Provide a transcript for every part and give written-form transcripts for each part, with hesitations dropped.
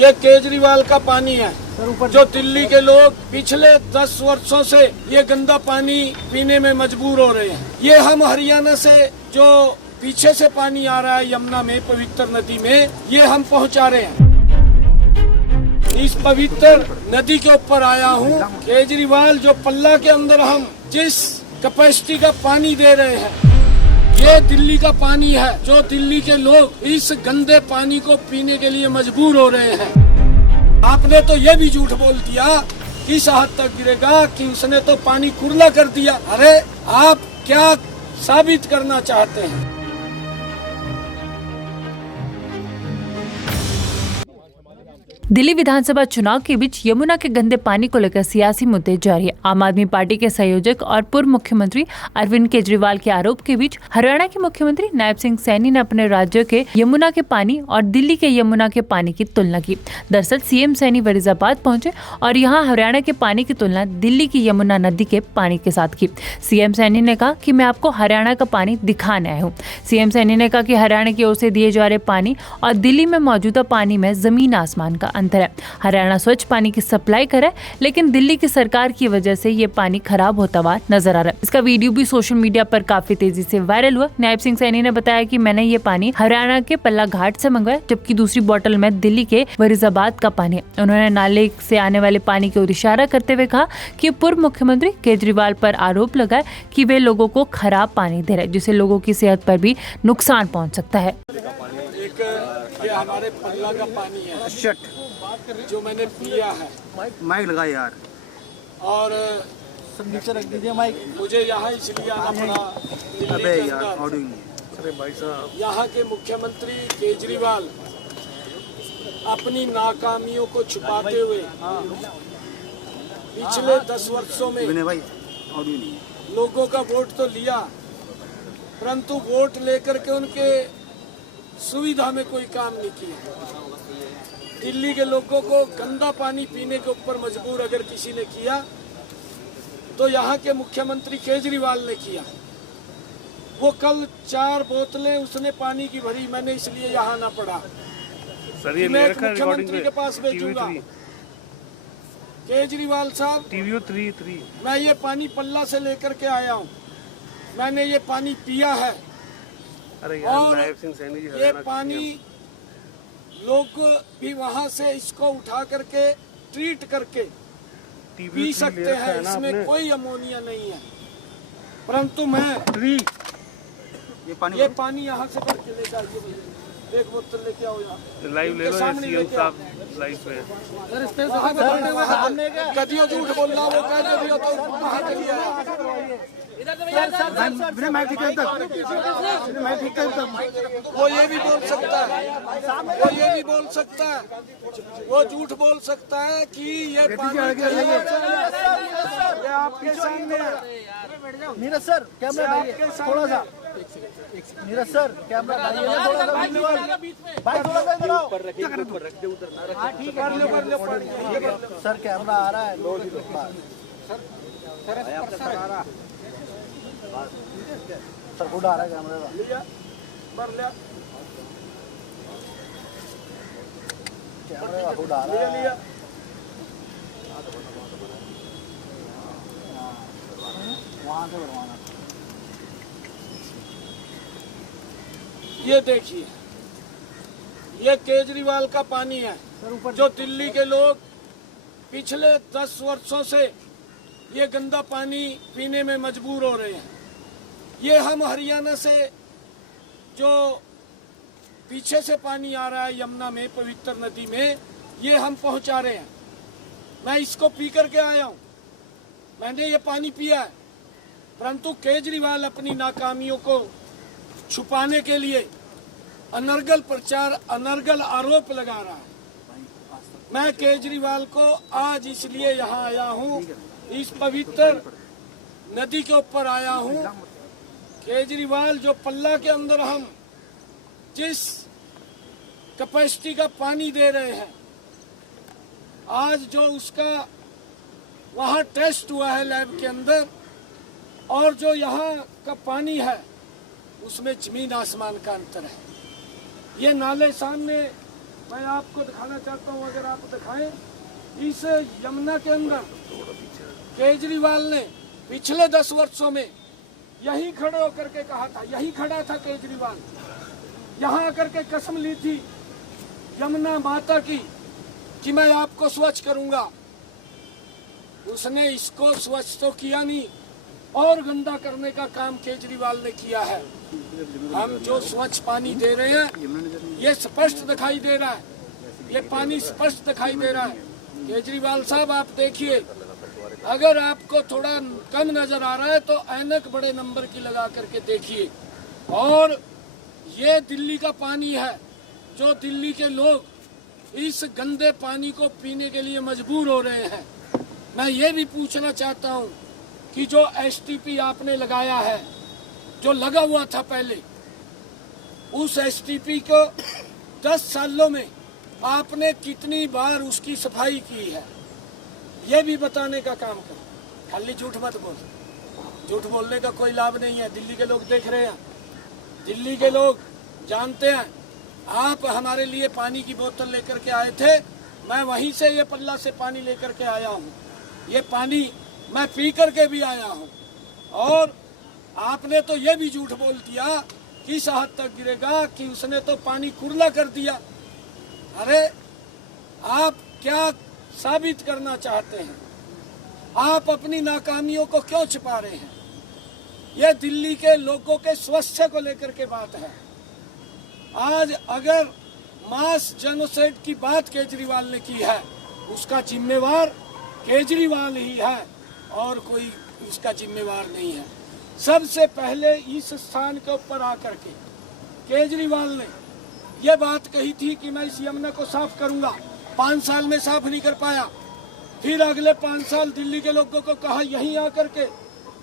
ये केजरीवाल का पानी है जो दिल्ली के लोग पिछले 10 वर्षों से ये गंदा पानी पीने में मजबूर हो रहे हैं। ये हम हरियाणा से जो पीछे से पानी आ रहा है यमुना में, पवित्र नदी में, ये हम पहुंचा रहे हैं। इस पवित्र नदी के ऊपर आया हूँ। केजरीवाल जो पल्ला के अंदर हम जिस कैपेसिटी का पानी दे रहे हैं, ये दिल्ली का पानी है जो दिल्ली के लोग इस गंदे पानी को पीने के लिए मजबूर हो रहे हैं। आपने तो ये भी झूठ बोल दिया कि इस हद तक गिरेगा कि उसने तो पानी कुरला कर दिया। अरे आप क्या साबित करना चाहते हैं? दिल्ली विधानसभा चुनाव के बीच यमुना के गंदे पानी को लेकर सियासी मुद्दे जारी है। आम आदमी पार्टी के संयोजक और पूर्व मुख्यमंत्री अरविंद केजरीवाल के आरोप के बीच हरियाणा के मुख्यमंत्री नायब सिंह सैनी ने अपने राज्य के यमुना के पानी और दिल्ली के यमुना के पानी की तुलना की। दरअसल सीएम सैनी फरीदाबाद पहुंचे और यहां हरियाणा के पानी की तुलना दिल्ली की यमुना नदी के पानी के साथ की। सीएम सैनी ने कहा कि मैं आपको हरियाणा का पानी दिखाने आया हूँ। सीएम सैनी ने कहा कि हरियाणा की ओर से दिए जा रहे पानी और दिल्ली में मौजूदा पानी में जमीन आसमान का अंतर है। हरियाणा स्वच्छ पानी की सप्लाई करे, लेकिन दिल्ली की सरकार की वजह से ये पानी खराब होता हुआ नजर आ रहा है। इसका वीडियो भी सोशल मीडिया पर काफी तेजी से वायरल हुआ। नायब सिंह सैनी ने बताया कि मैंने ये पानी हरियाणा के पल्ला घाट से मंगवाया, जबकि दूसरी बोतल में दिल्ली के फरीदाबाद का पानी है। उन्होंने नाले से आने वाले पानी की ओर इशारा करते हुए कहा कि पूर्व मुख्यमंत्री केजरीवाल पर आरोप लगाए कि वे लोगों को खराब पानी दे रहे, जिससे लोगों की सेहत पर भी नुकसान पहुँच सकता है। ये हमारे पल्ला का पानी है जो मैंने पिया है। माइक लगा यार, और नीचे रख दीजिए माइक। मुझे यहाँ इसलिए आना पड़ा। अबे यार ऑडियो नहीं। अरे भाई साहब, यहाँ के मुख्यमंत्री केजरीवाल अपनी नाकामियों को छुपाते हुए पिछले 10 वर्षों में भाई ऑडियो नहीं। लोगों का वोट तो लिया, परंतु वोट लेकर के उनके सुविधा में कोई काम नहीं किया। दिल्ली के लोगों को गंदा पानी पीने के ऊपर मजबूर अगर किसी ने किया तो यहाँ के मुख्यमंत्री केजरीवाल ने किया। वो कल 4 बोतलें उसने पानी की भरी, मैंने इसलिए यहाँ आना पड़ा। मैं मुख्यमंत्री के पास भेजूंगा। केजरीवाल साहब, मैं ये पानी पल्ला से लेकर के आया हूँ, मैंने ये पानी पिया है। और ये पानी लोग भी वहाँ से इसको उठा करके ट्रीट करके पी सकते हैं, इसमें कोई अमोनिया नहीं है। परंतु मैं ये पानी यहाँ से भर के ले जाइए, 1 बोतल लेके आओ यहाँ लाइव ले लो। सीएम साहब लाइव पे कदियो झूठ बोलना, वो कह दियो तो कहाँ के लिए वो ये भी बोल सकता है, वो झूठ बोल सकता है कि ये पानी ये आपके सामने है। नीरज सर कैमरा डालिए थोड़ा सा। नीरज सर कैमरा डालिए थोड़ा सा, भाई थोड़ा सा इधर आओ। हाँ ठीक है सर, कैमरा आ रहा है। सर फुट आ रहा है कैमरा का। लिया भर लिया, कैमरा का फुट आ रहा है। लिया वहाँ से भरवाना। ये देखिए, ये केजरीवाल का पानी है जो दिल्ली के लोग पिछले 10 वर्षों से ये गंदा पानी पीने में मजबूर हो रहे हैं। ये हम हरियाणा से जो पीछे से पानी आ रहा है यमुना में, पवित्र नदी में, ये हम पहुंचा रहे हैं। मैं इसको पी करके आया हूं, मैंने ये पानी पिया है। परंतु केजरीवाल अपनी नाकामियों को छुपाने के लिए अनर्गल प्रचार, अनर्गल आरोप लगा रहा है। मैं केजरीवाल को आज इसलिए यहाँ आया हूँ, इस पवित्र नदी के ऊपर आया हूँ। केजरीवाल जो पल्ला के अंदर हम जिस कैपेसिटी का पानी दे रहे हैं, आज जो उसका वहाँ टेस्ट हुआ है लैब के अंदर, और जो यहाँ का पानी है उसमें जमीन आसमान का अंतर है। ये नाले सामने मैं आपको दिखाना चाहता हूँ, अगर आप दिखाएं, इस यमुना के अंदर केजरीवाल ने पिछले 10 वर्षों में यही खड़े होकर के कहा था, यही खड़ा था केजरीवाल, यहाँ आकर के कसम ली थी यमुना माता की कि मैं आपको स्वच्छ करूंगा। उसने इसको स्वच्छ तो किया नहीं और गंदा करने का काम केजरीवाल ने किया है। हम जो स्वच्छ पानी दे रहे हैं ये स्पष्ट दिखाई दे रहा है, ये पानी स्पष्ट दिखाई दे रहा है। केजरीवाल साहब आप देखिए, अगर आपको थोड़ा कम नजर आ रहा है तो ऐनक बड़े नंबर की लगा करके देखिए। और ये दिल्ली का पानी है, जो दिल्ली के लोग इस गंदे पानी को पीने के लिए मजबूर हो रहे हैं। मैं ये भी पूछना चाहता हूँ कि जो एसटीपी आपने लगाया है, जो लगा हुआ था पहले, उस एसटीपी को 10 सालों में आपने कितनी बार उसकी सफाई की है, ये भी बताने का काम करो। खाली झूठ मत बोल, झूठ बोलने का कोई लाभ नहीं है। दिल्ली के लोग देख रहे हैं, दिल्ली के लोग जानते हैं। आप हमारे लिए पानी की बोतल लेकर के आए थे, मैं वहीं से ये पल्ला से पानी लेकर के आया हूँ। ये पानी मैं पी करके भी आया हूँ। और आपने तो ये भी झूठ बोल दिया कि किस हद तक गिरेगा कि उसने तो पानी कुरला कर दिया। अरे आप क्या साबित करना चाहते हैं? आप अपनी नाकामियों को क्यों छिपा रहे हैं? यह दिल्ली के लोगों के स्वास्थ्य को लेकर के बात है। आज अगर मास जेनोसाइड की बात केजरीवाल ने की है, उसका जिम्मेवार केजरीवाल ही है और कोई उसका जिम्मेवार नहीं है। सबसे पहले इस स्थान के ऊपर आकर के केजरीवाल ने यह बात कही थी कि मैं इस यमुना को साफ करूंगा। 5 साल में साफ नहीं कर पाया। फिर अगले 5 साल दिल्ली के लोगों को कहा यहीं आकर के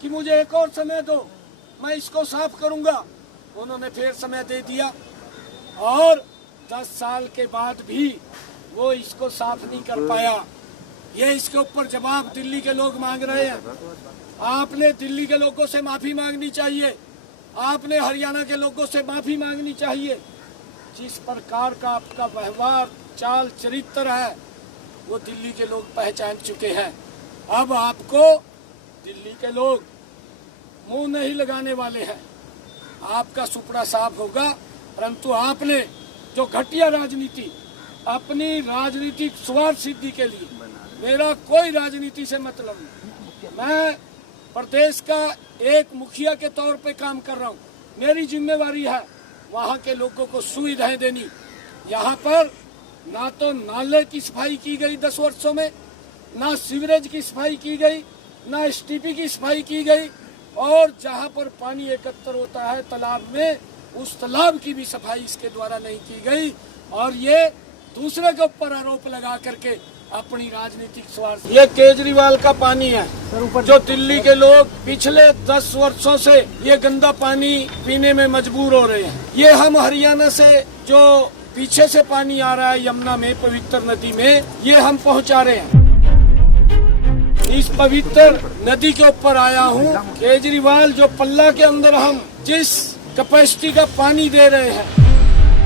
कि मुझे एक और समय दो, मैं इसको साफ करूंगा। उन्होंने फिर समय दे दिया और 10 साल के बाद भी वो इसको साफ नहीं कर पाया। ये इसके ऊपर जवाब दिल्ली के लोग मांग रहे हैं। आपने दिल्ली के लोगों से माफी मांगनी चाहिए, आपने हरियाणा के लोगों से माफी मांगनी चाहिए। जिस प्रकार का आपका व्यवहार चाल चरित्र है वो दिल्ली के लोग पहचान चुके हैं। अब आपको दिल्ली के लोग मुंह नहीं लगाने वाले हैं, आपका सुपड़ा साफ होगा। परंतु आपने जो घटिया राजनीति, अपनी राजनीतिक स्वार्थ सिद्धि के लिए, मेरा कोई राजनीति से मतलब नहीं, मैं प्रदेश का एक मुखिया के तौर पे काम कर रहा हूँ। मेरी जिम्मेवारी है वहाँ के लोगों को सुविधाएं देनी। यहाँ पर ना तो नाले की सफाई की गई 10 वर्षों में, ना सीवरेज की सफाई की गई, ना एसटीपी की सफाई की गई, और जहाँ पर पानी एकत्र होता है तालाब में, उस तालाब की भी सफाई इसके द्वारा नहीं की गई। और ये दूसरे के ऊपर आरोप लगा करके अपनी राजनीतिक स्वार्थ। ये केजरीवाल का पानी है जो दिल्ली के लोग पिछले 10 वर्षों से ये गंदा पानी पीने में मजबूर हो रहे हैं। ये हम हरियाणा से जो पीछे से पानी आ रहा है यमुना में, पवित्र नदी में, ये हम पहुंचा रहे हैं। इस पवित्र नदी के ऊपर आया हूँ। केजरीवाल जो पल्ला के अंदर हम जिस कैपेसिटी का पानी दे रहे हैं,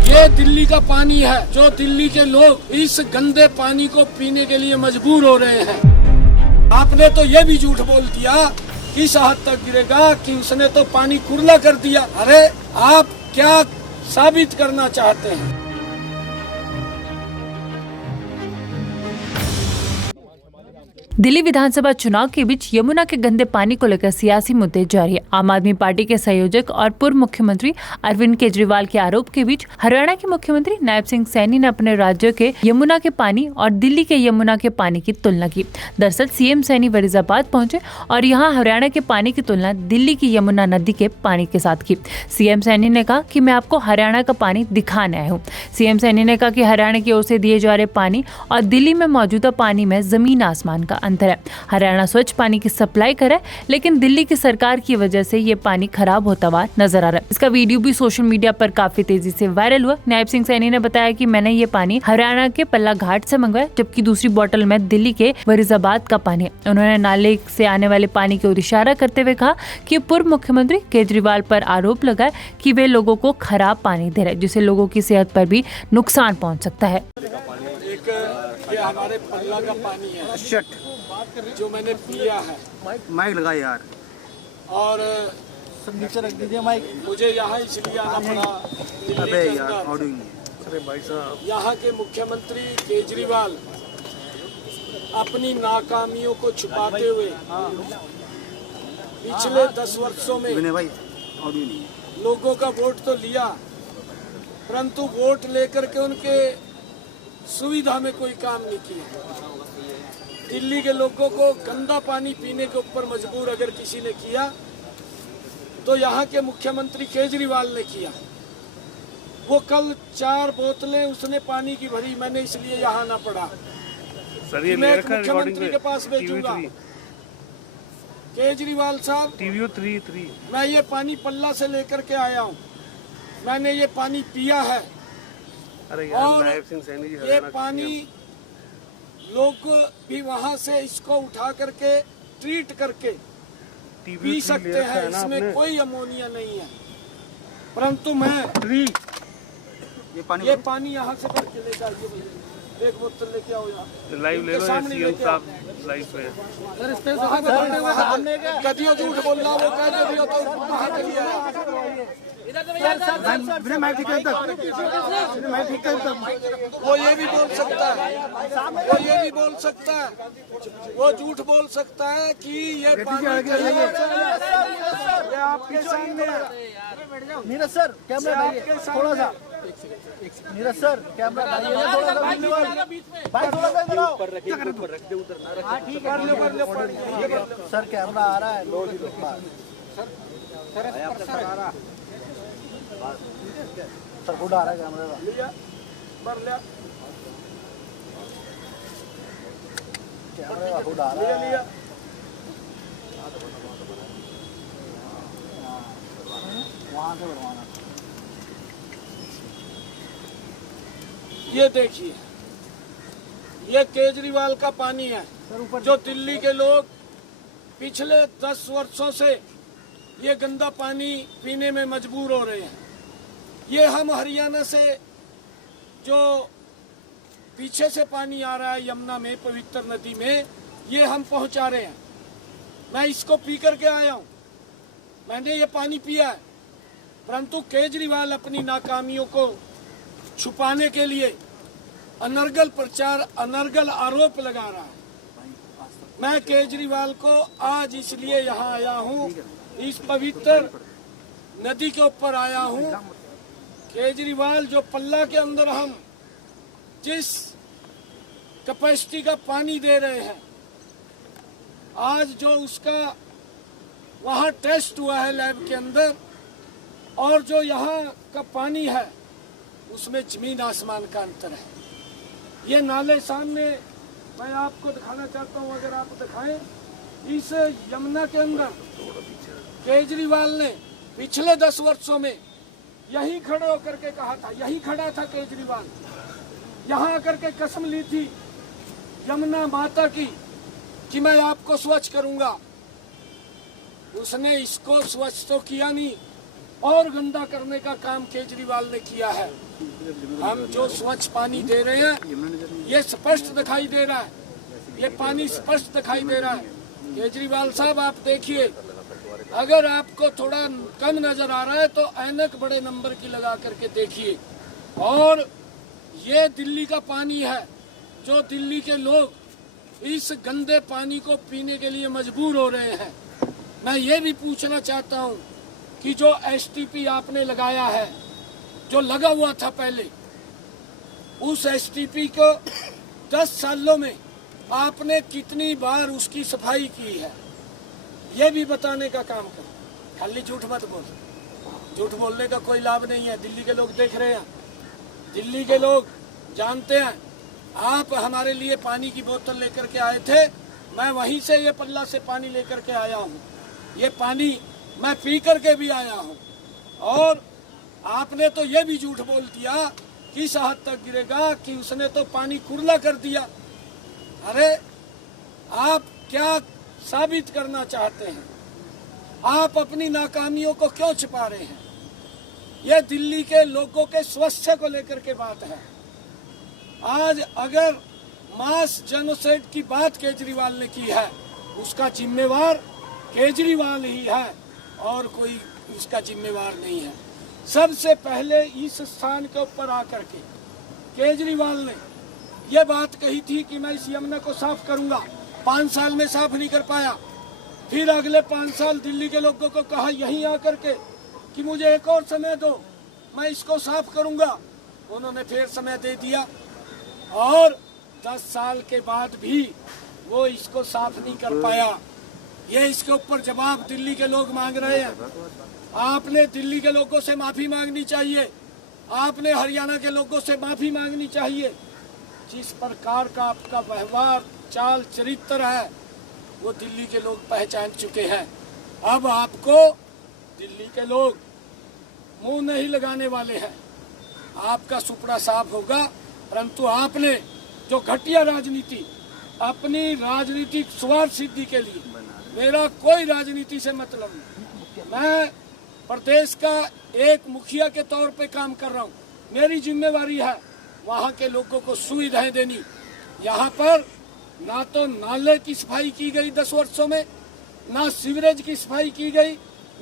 ये दिल्ली का पानी है जो दिल्ली के लोग इस गंदे पानी को पीने के लिए मजबूर हो रहे हैं। आपने तो ये भी झूठ बोल दिया कि किस हद तक गिरेगा कि उसने तो पानी कुरला कर दिया। अरे आप क्या साबित करना चाहते हैं? दिल्ली विधानसभा चुनाव के बीच यमुना के गंदे पानी को लेकर सियासी मुद्दे जारी है। आम आदमी पार्टी के संयोजक और पूर्व मुख्यमंत्री अरविंद केजरीवाल के आरोप के बीच हरियाणा के मुख्यमंत्री नायब सिंह सैनी ने अपने राज्य के यमुना के पानी और दिल्ली के यमुना के पानी की तुलना की। दरअसल सीएम सैनी फरीदाबाद पहुंचे और यहां हरियाणा के पानी की तुलना दिल्ली की यमुना नदी के पानी के साथ की। सीएम सैनी ने कहा कि मैं आपको हरियाणा का पानी दिखाने आया हूँ। सीएम सैनी ने कहा कि हरियाणा की ओर से दिए जा रहे पानी और दिल्ली में मौजूदा पानी में जमीन आसमान का अंतर है। हरियाणा स्वच्छ पानी की सप्लाई करे, लेकिन दिल्ली की सरकार की वजह से ये पानी खराब होता हुआ नजर आ रहा है। इसका वीडियो भी सोशल मीडिया पर काफी तेजी से वायरल हुआ। नायब सिंह सैनी ने बताया कि मैंने ये पानी हरियाणा के पल्ला घाट से मंगवाया, जबकि दूसरी बोतल में दिल्ली के फरीदाबाद का पानी है। उन्होंने नाले से आने वाले पानी की ओर इशारा करते हुए कहा कि पूर्व मुख्यमंत्री केजरीवाल पर आरोप लगाए कि वे लोगों को खराब पानी दे रहे, जिससे लोगों की सेहत पर भी नुकसान पहुंच सकता है। एक ये हमारे पल्ला का पानी है जो मैंने पिया है। माइक लगा यार, और नीचे रख दीजिए माइक। मुझे यहाँ इसलिए आना पड़ा दिल्ली अबे के यार, अंदर। ऑडियो नहीं। अरे भाई साहब, यहाँ के मुख्यमंत्री केजरीवाल अपनी नाकामियों को छुपाते हुए पिछले 10 वर्षों में विनय भाई, ऑडियो नहीं। लोगों का वोट तो लिया, परंतु वोट लेकर के उनके सुविधा में कोई काम नहीं किया। दिल्ली के लोगों को गंदा पानी पीने के ऊपर मजबूर अगर किसी ने किया तो यहाँ के मुख्यमंत्री केजरीवाल ने किया। वो कल 4 बोतलें उसने पानी की भरी, मैंने इसलिए यहाँ आना पड़ा। सर ये मैं एक मुख्यमंत्री के पास भेजूंगा। केजरीवाल साहब, टीवी 3 मैं ये पानी पल्ला से लेकर के आया हूँ, मैंने ये पानी पिया है। अरे यार, और नायब सिंह सैनी जी ये हरियाणा पानी लोग भी वहाँ से इसको उठा करके ट्रीट करके पी सकते हैं, इसमें कोई अमोनिया नहीं है। परंतु मैं ये पानी यहाँ से भर के ले जाइए भैया, 1 बोतल लेके आओ यहाँ। लाइव ले लो, सीएम साहब लाइव पे। कदियो झूठ बोल रहा, वो कह दियो तो कहाँ के लिए आया? वो ये भी बोल सकता है, वो ये भी बोल सकता है, वो झूठ बोल सकता है कि ये पानी ये आपके सामने है। नीरज सर, कैमरा डालिए थोड़ा सा। नीरज सर, कैमरा डालिए थोड़ा सा। भाई थोड़ा सा इधर आओ। सर कैमरा आ रहा है, लो जी सर खुद आ रहा है कैमरा का। लिया भर लिया, कैमरा का खुद आ रहा है। लिया वहाँ से भरवाना। ये देखिए, ये केजरीवाल का पानी है जो दिल्ली के लोग पिछले 10 वर्षों से ये गंदा पानी पीने में मजबूर हो रहे हैं। ये हम हरियाणा से जो पीछे से पानी आ रहा है यमुना में, पवित्र नदी में, ये हम पहुंचा रहे हैं। मैं इसको पी करके आया हूं, मैंने ये पानी पिया है। परंतु केजरीवाल अपनी नाकामियों को छुपाने के लिए अनर्गल प्रचार, अनर्गल आरोप लगा रहा है। मैं केजरीवाल को आज इसलिए यहाँ आया हूँ, इस पवित्र नदी के ऊपर आया हूँ। केजरीवाल जो पल्ला के अंदर हम जिस कैपेसिटी का पानी दे रहे हैं, आज जो उसका वहाँ टेस्ट हुआ है लैब के अंदर, और जो यहाँ का पानी है उसमें जमीन आसमान का अंतर है। ये नाले सामने मैं आपको दिखाना चाहता हूँ, अगर आप दिखाएं, इस यमुना के अंदर केजरीवाल ने पिछले 10 वर्षों में यही खड़े होकर के कहा था, यही खड़ा था केजरीवाल, यहाँ आकर के कसम ली थी यमुना माता की कि मैं आपको स्वच्छ करूंगा। उसने इसको स्वच्छ तो किया नहीं, और गंदा करने का काम केजरीवाल ने किया है। हम जो स्वच्छ पानी दे रहे हैं ये स्पष्ट दिखाई दे रहा है, ये पानी स्पष्ट दिखाई दे रहा है। केजरीवाल साहब आप देखिए, अगर आपको थोड़ा कम नजर आ रहा है तो ऐनक बड़े नंबर की लगा करके देखिए। और ये दिल्ली का पानी है जो दिल्ली के लोग इस गंदे पानी को पीने के लिए मजबूर हो रहे हैं। मैं ये भी पूछना चाहता हूँ कि जो एसटीपी आपने लगाया है, जो लगा हुआ था पहले, उस एसटीपी को 10 सालों में आपने कितनी बार उसकी सफाई की है, ये भी बताने का काम करो। खाली झूठ मत बोल, झूठ बोलने का कोई लाभ नहीं है। दिल्ली के लोग देख रहे हैं, दिल्ली के लोग जानते हैं। आप हमारे लिए पानी की बोतल लेकर के आए थे, मैं वहीं से ये पल्ला से पानी लेकर के आया हूँ। ये पानी मैं पी करके भी आया हूँ। और आपने तो ये भी झूठ बोल दिया कि इस हद तक गिरेगा कि उसने तो पानी कुरला कर दिया। अरे आप क्या साबित करना चाहते हैं? आप अपनी नाकामियों को क्यों छिपा रहे हैं? ये दिल्ली के लोगों के स्वास्थ्य को लेकर के बात है। आज अगर मास जेनोसाइड की बात केजरीवाल ने की है, उसका जिम्मेवार केजरीवाल ही है और कोई उसका जिम्मेवार नहीं है। सबसे पहले इस स्थान के ऊपर आकर के केजरीवाल ने यह बात कही थी कि मैं इस यमुना को साफ करूंगा। 5 साल में साफ नहीं कर पाया। फिर अगले 5 साल दिल्ली के लोगों को कहा यहीं आकर के कि मुझे एक और समय दो, मैं इसको साफ करूंगा। उन्होंने फिर समय दे दिया और 10 साल के बाद भी वो इसको साफ नहीं कर पाया। ये इसके ऊपर जवाब दिल्ली के लोग मांग रहे हैं। आपने दिल्ली के लोगों से माफी मांगनी चाहिए। आपने हरियाणा के लोगों से माफी मांगनी चाहिए। जिस प्रकार का आपका व्यवहार, चाल, चरित्र है वो दिल्ली के लोग पहचान चुके हैं। अब आपको दिल्ली के लोग मुंह नहीं लगाने वाले हैं। आपका सुपड़ा साफ होगा। परंतु आपने जो घटिया राजनीति, अपनी राजनीतिक स्वार्थ सिद्धि के लिए, मेरा कोई राजनीति से मतलब नहीं। मैं प्रदेश का एक मुखिया के तौर पे काम कर रहा हूँ। मेरी जिम्मेवारी है वहाँ के लोगों को सुविधाएं देनी। यहाँ पर ना तो नाले की सफाई की गई 10 वर्षों में, ना सीवरेज की सफाई की गई,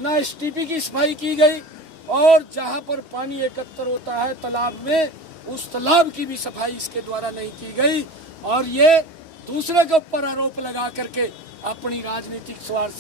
ना एसटीपी की सफाई की गई, और जहाँ पर पानी एकत्र होता है तालाब में, उस तालाब की भी सफाई इसके द्वारा नहीं की गई। और ये दूसरे के ऊपर आरोप लगा करके अपनी राजनीतिक स्वार्थ